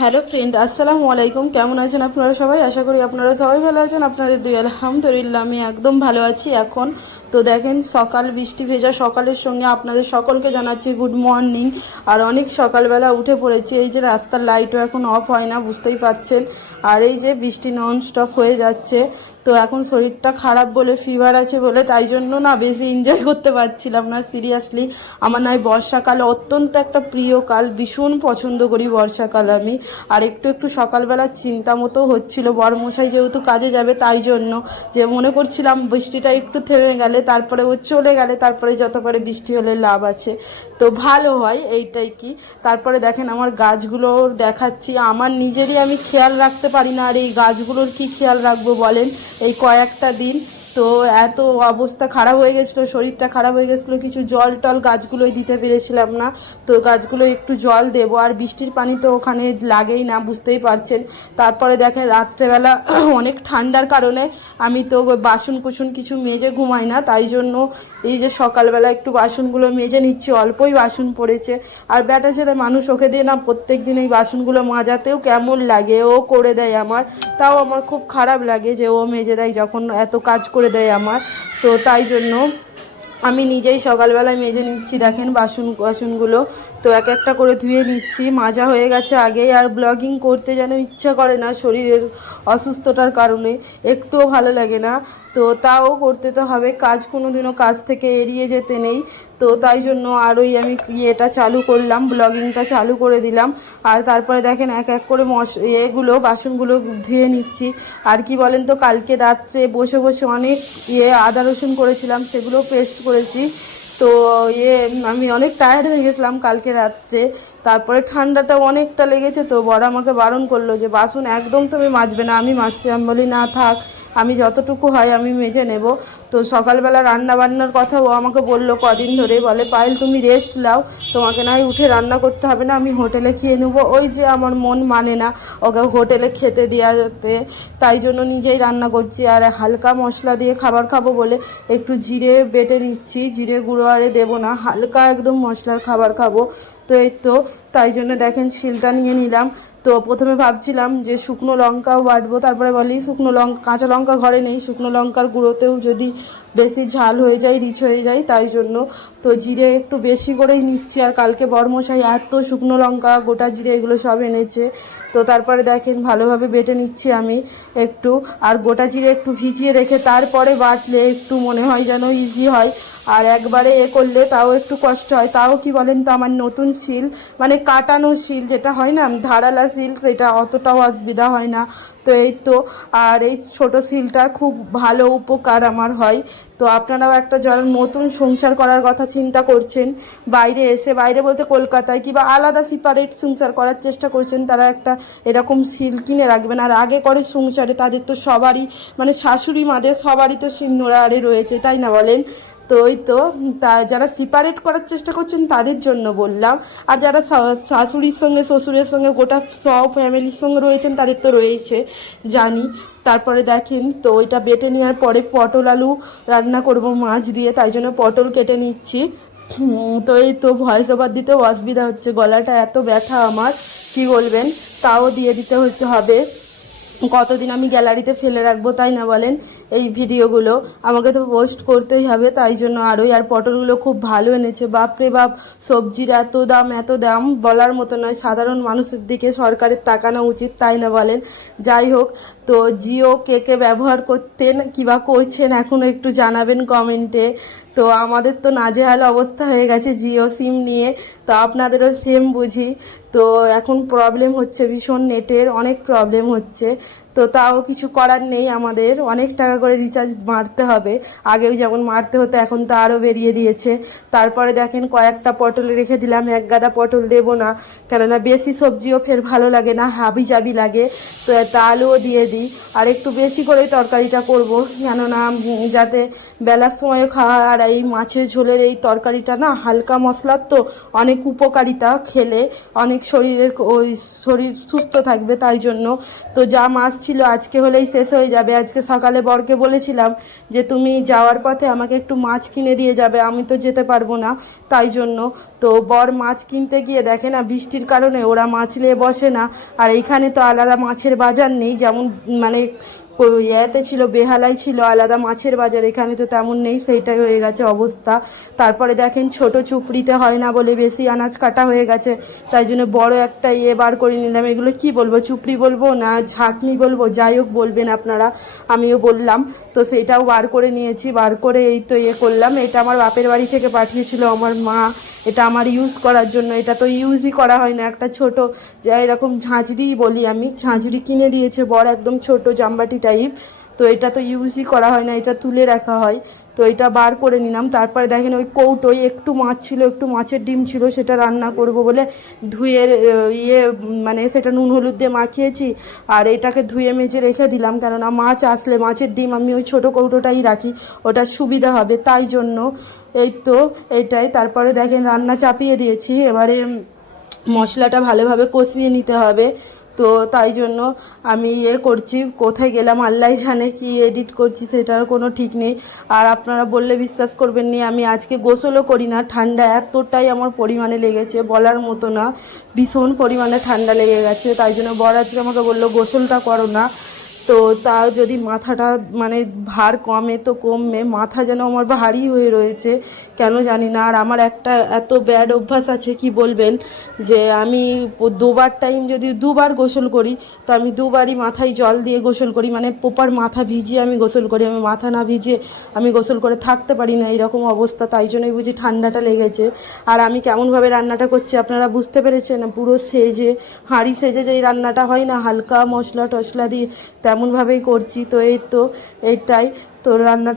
Hello friend, আসসালামু আলাইকুম। কেমন আছেন আপনারা সবাই? আশা করি আপনারা সবাই ভালো আছেন। আপনাদের দুই, আলহামদুলিল্লাহ, আমি একদম ভালো আছি এখন। তো দেখেন, সকাল বৃষ্টি ভেজা সকালের সঙ্গে আপনাদের সকলকে জানাচ্ছি গুড মর্নিং আর অনেক সকালবেলা উঠে পড়েছি। এই যে রাস্তার লাইটও এখন অফ হয় না, বুঝতেই পাচ্ছেন আর এই যে বৃষ্টি নন স্টপ হয়ে যাচ্ছে। তো এখন শরীরটা খারাপ বলে ফিভার আছে বলে তাই জন্য না বেশি এনজয় করতে পারছিলাম না সিরিয়াসলি আমার নয় বর্ষাকাল অত্যন্ত একটা প্রিয় কাল, ভীষণ পছন্দ করি বর্ষাকাল আমি। আর একটু একটু সকালবেলা চিন্তা মতো হচ্ছিল বড়মশাই যেহেতু কাজে যাবে তাই জন্য। যে মনে করছিলাম বৃষ্টিটা একটু থেমে গেলে, তারপরে ও চলে গেলে, তারপরে যত পারে বৃষ্টি হলে লাভ আছে। তো ভালো হয় এইটাই কি। তারপরে দেখেন আমার গাছগুলোর দেখাচ্ছি। আমার নিজেরই আমি খেয়াল রাখতে পারি না, আর এই গাছগুলোর কি খেয়াল রাখব বলেন? এই কয়েকটা দিন তো এত অবস্থা খারাপ হয়ে গেছিল, শরীরটা খারাপ হয়ে গেছিল, কিছু জল টল গাছগুলোই দিতে পেরেছিলাম না। তো গাছগুলো একটু জল দেবো, আর বৃষ্টির পানি তো ওখানে লাগেই না, বুঝতেই পারছেন। তারপরে দেখেন রাত্রেবেলা অনেক ঠান্ডার কারণে আমি তো বাসন কুসন কিছু মেজে ঘুমাই না, তাই জন্য এই যে সকালবেলা একটু বাসনগুলো মেজে নিচ্ছি, অল্পই বাসন পড়েছে। আর ব্যাটা ছেলে মানুষ ওকে দিয়ে না প্রত্যেক দিন এই বাসনগুলো মাজাতেও কেমন লাগে, ও করে দেয় আমার। তাও আমার খুব খারাপ লাগে যে ও মেজে দেয় যখন এত কাজ করে দেয় আমার। তো তাই জন্য আমি নিজেই সকালবেলায় মেজে নিচ্ছি। দেখেন বাসন বাসনগুলো তো এক একটা করে ধুয়ে নিচ্ছি, মাজা হয়ে গেছে আগেই, আর ব্লগিং করতে যেন ইচ্ছা করে না শরীরের অসুস্থতার কারণে, একটুও ভালো লাগে না। তো তাও করতে তো হবে, কাজ কোনো দিনও কাজ থেকে এড়িয়ে যেতে নেই। তো তাই জন্য আরোই আমি ইয়েটা চালু করলাম ব্লগিংটা চালু করে দিলাম। আর তারপরে দেখেন এক এক করে মশ এগুলো বাসনগুলো ধুয়ে নিচ্ছি। আর কি বলেন তো, কালকে রাত্রে বসে বসে অনেক ইয়ে আদা রসুন করেছিলাম সেগুলো পেস্ট করেছি। তো ইয়ে আমি অনেক টায়ার্ড হয়ে গেছিলাম কালকে রাত্রে। তারপরে ঠান্ডাটা অনেকটা লেগেছে তো বড় আমাকে বারণ করল যে, বাসন একদম তুমি মাজবে না, আমি মাজছি আমি বলি, না থাক, আমি যতটুকু হয় আমি মেজে নেব। তো সকালবেলা রান্না বান্নার কথা ও আমাকে বলল, কদিন ধরে বলে, পায়েল, তুমি রেস্ট নাও, তোমাকে না উঠে রান্না করতে হবে না, আমি হোটেলে খেয়ে নেব। ওই যে আমার মন মানে না, ওকে হোটেলে খেতে দেওয়াতে, তাই জন্য নিজেই রান্না করছি। আর হালকা মশলা দিয়ে খাবার খাব বলে একটু জিরে বেটে নিচ্ছি, জিরে গুঁড়ো আরে দেবো না, হালকা একদম মশলার খাবার খাব। তো এই তো তাই জন্য দেখেন শিলটা নিয়ে নিলাম। তো প্রথমে ভাবছিলাম যে শুকনো লঙ্কাও বাটবো, তারপরে বলি শুকনো লঙ্কা কাঁচা লঙ্কা ঘরে নেই, শুকনো লঙ্কার গুঁড়োতেও যদি বেশি ঝাল হয়ে যায়, রিচ হয়ে যায়, তাই জন্য। তো জিরে একটু বেশি করেই নিচ্ছি, আর কালকে বরমশাই এত শুকনো লঙ্কা, গোটা জিরে এগুলো সব এনেছে। তো তারপরে দেখেন ভালোভাবে বেটে নিচ্ছি আমি একটু, আর গোটা জিরে একটু ভিজিয়ে রেখে তারপরে বাটলে একটু মনে হয় যেন ইজি হয়। আর একবারে এ করলে তাও একটু কষ্ট হয়। তাও কি বলেন তো আমার নতুন শিল? মানে কাটানো শিল যেটা হয় না, ধারালা শিল, সেটা অতটাও অসুবিধা হয় না। তো এই তো, আর এই ছোট শিলটা খুব ভালো উপকার আমার হয়। তো আপনারাও একটা যারা নতুন সংসার করার কথা চিন্তা করছেন, বাইরে এসে, বাইরে বলতে কলকাতায় কিংবা আলাদা সিপারেট সংসার করার চেষ্টা করছেন, তারা একটা এরকম শিল কিনে রাখবেন। আর আগে করে সংসারে তাদের তো সবারই মানে শাশুড়ি মাদের সবারই তো শিলনোড়া আরে রয়েছে, তাই না বলেন? তো ওই তো, তা যারা সিপারেট করার চেষ্টা করছেন তাদের জন্য বললাম। আর যারা শাশুড়ির সঙ্গে, শ্বশুরের সঙ্গে, গোটা সব ফ্যামিলির সঙ্গে রয়েছেন তাদের তো রয়েছে, জানি। তারপরে দেখেন, তো ওইটা বেটে নেওয়ার পরে পটল আলু রান্না করব মাছ দিয়ে, তাই জন্য পটল কেটে নিচ্ছি। তো এই তো ভয়েস ওভার দিতেও অসুবিধা হচ্ছে, গলাটা এত ব্যথা আমার, কি বলবেন? তাও দিয়ে দিতে হতে হবে। কতদিন আমি গ্যালারিতে ফেলে রাখব তাই না বলেন? এই ভিডিওগুলো। আমাকে তো পোস্ট করতেই হবে, তাই জন্য আরোই আর পটলগুলো খুব ভালো এনেছে। বাপরে বাপ, সবজির এত দাম এত দাম বলার মতো নয়। সাধারণ মানুষের দিকে সরকারের তাকানো উচিত, তাই না বলেন? যাই হোক, তো জিও কে কে ব্যবহার করতেন কিবা করছেন এখনও একটু জানাবেন কমেন্টে। তো আমাদের তো নাজেহাল অবস্থা হয়ে গেছে জিও সিম নিয়ে, তো আপনাদেরও সেম বুঝি। তো এখন প্রবলেম হচ্ছে ভীষণ নেটের অনেক প্রবলেম হচ্ছে। তো তাও কিছু করার নেই আমাদের। অনেক টাকা করে রিচার্জ মারতে হবে। আগেও যেমন মারতে হতো, এখন তো আরও বেরিয়ে দিয়েছে। তারপরে দেখেন কয়েকটা পটল রেখে দিলাম, এক গাদা পটল দেবো না। কেননা বেশি সবজিও ফের ভালো লাগে না হাবি জাবি লাগে। তো একটা আলুও দিয়ে দিই। আর একটু বেশি করে তরকারিটা করব, কেননা যাতে বেলার সময়ও খাওয়া আর এই মাছের ঝোলের এই তরকারিটা না, হালকা মশলার তো অনেক উপকারিতা খেলে, অনেক শরীরের ওই শরীর সুস্থ থাকবে তাই জন্য। তো যা মাছ ছিল আজকে হলেই শেষ হয়ে যাবে। আজকে সকালে বরকে বলেছিলাম যে, তুমি যাওয়ার পথে আমাকে একটু মাছ কিনে দিয়ে যাবে, আমি তো যেতে পারব না। তাই জন্য তো বর মাছ কিনতে গিয়ে দেখে না বৃষ্টির কারণে ওরা মাছ নিয়ে বসে না। আর এইখানে তো আলাদা মাছের বাজার নেই, যেমন মানে ইয়েতে ছিল বেহালাই ছিল, আলাদা মাছের বাজার, এখানে তো তেমন নেই, সেইটাই হয়ে গেছে অবস্থা। তারপরে দেখেন ছোট চুপড়িতে হয় না বলে বেশি আনাজ কাটা হয়ে গেছে, তাই জন্য বড় একটা ইয়ে বার করে নিলাম। এগুলো কি বলব, চুপড়ি বলব না ঝাঁকনি বলব, যাই হোক বলবেন আপনারা, আমিও বললাম। তো সেইটাও বার করে নিয়েছি, বার করে এই তো ইয়ে করলাম। এটা আমার বাপের বাড়ি থেকে পাঠিয়েছিল আমার মা। এটা আমার ইউজ করার জন্য। এটা তো ইউজই করা হয় না। একটা ছোট, যা এরকম ঝাঁঝরিই বলি আমি। ঝাঁঝরি কিনে দিয়েছে, বড় একদম ছোট জামবাটি টাইপ তো এটা তো ইউজই করা হয় না। এটা তুলে রাখা হয়। তো এটা বার করে নিলাম। তারপরে দেখেন ওই কৌটোয় একটু মাছ ছিল, একটু মাছের ডিম ছিল, সেটা রান্না করব বলে ধুয়ে ইয়ে মানে সেটা নুন হলুদ দিয়ে মাখিয়েছি আর এটাকে ধুয়ে মেজে রেখে দিলাম। কেননা মাছ আসলে, মাছের ডিম আমি ওই ছোটো কৌটোটাই রাখি, ওটা সুবিধা হবে তাই জন্য। এই তো এটাই। তারপরে দেখেন রান্না চাপিয়ে দিয়েছি। এবারে মশলাটা ভালোভাবে কষিয়ে নিতে হবে। তো তাই জন্য আমি ইয়ে করছি, কোথায় গেলাম, আল্লাহ জানে কি এডিট করছি, সেটার কোনো ঠিক নেই। আর আপনারা বললে বিশ্বাস করবেন নি, আমি আজকে গোসলও করি না, ঠান্ডা এতটাই আমার পরিমাণে লেগেছে, বলার মতো না। ভীষণ পরিমাণে ঠান্ডা লেগে গেছে, তাই জন্য বর আজকে আমাকে বলল, গোসলটা করো না। তো তাও যদি মাথাটা মানে ভার কমে তো কমবে, মাথা যেন আমার ভারী হয়ে রয়েছে, কেন জানি না। আর আমার একটা এত ব্যাড অভ্যাস আছে, কি বলবেন? যে আমি দুবার টাইম যদি দুবার গোসল করি, তো আমি দুবারই মাথায় জল দিয়ে গোসল করি মানে প্রপার মাথা ভিজিয়ে আমি গোসল করি। আমি মাথা না ভিজিয়ে আমি গোসল করে থাকতে পারি না, এরকম অবস্থা। তাই জন্যই বুঝি ঠান্ডাটা লেগেছে। আর আমি কেমনভাবে রান্নাটা করছি, আপনারা বুঝতে পেরেছেন? পুরো সেজে, হাঁড়ি সেজে যে রান্নাটা হয় না, হালকা মশলা টশলা দিয়ে তেমনভাবেই করছি তো এই তো এটাই তো রান্না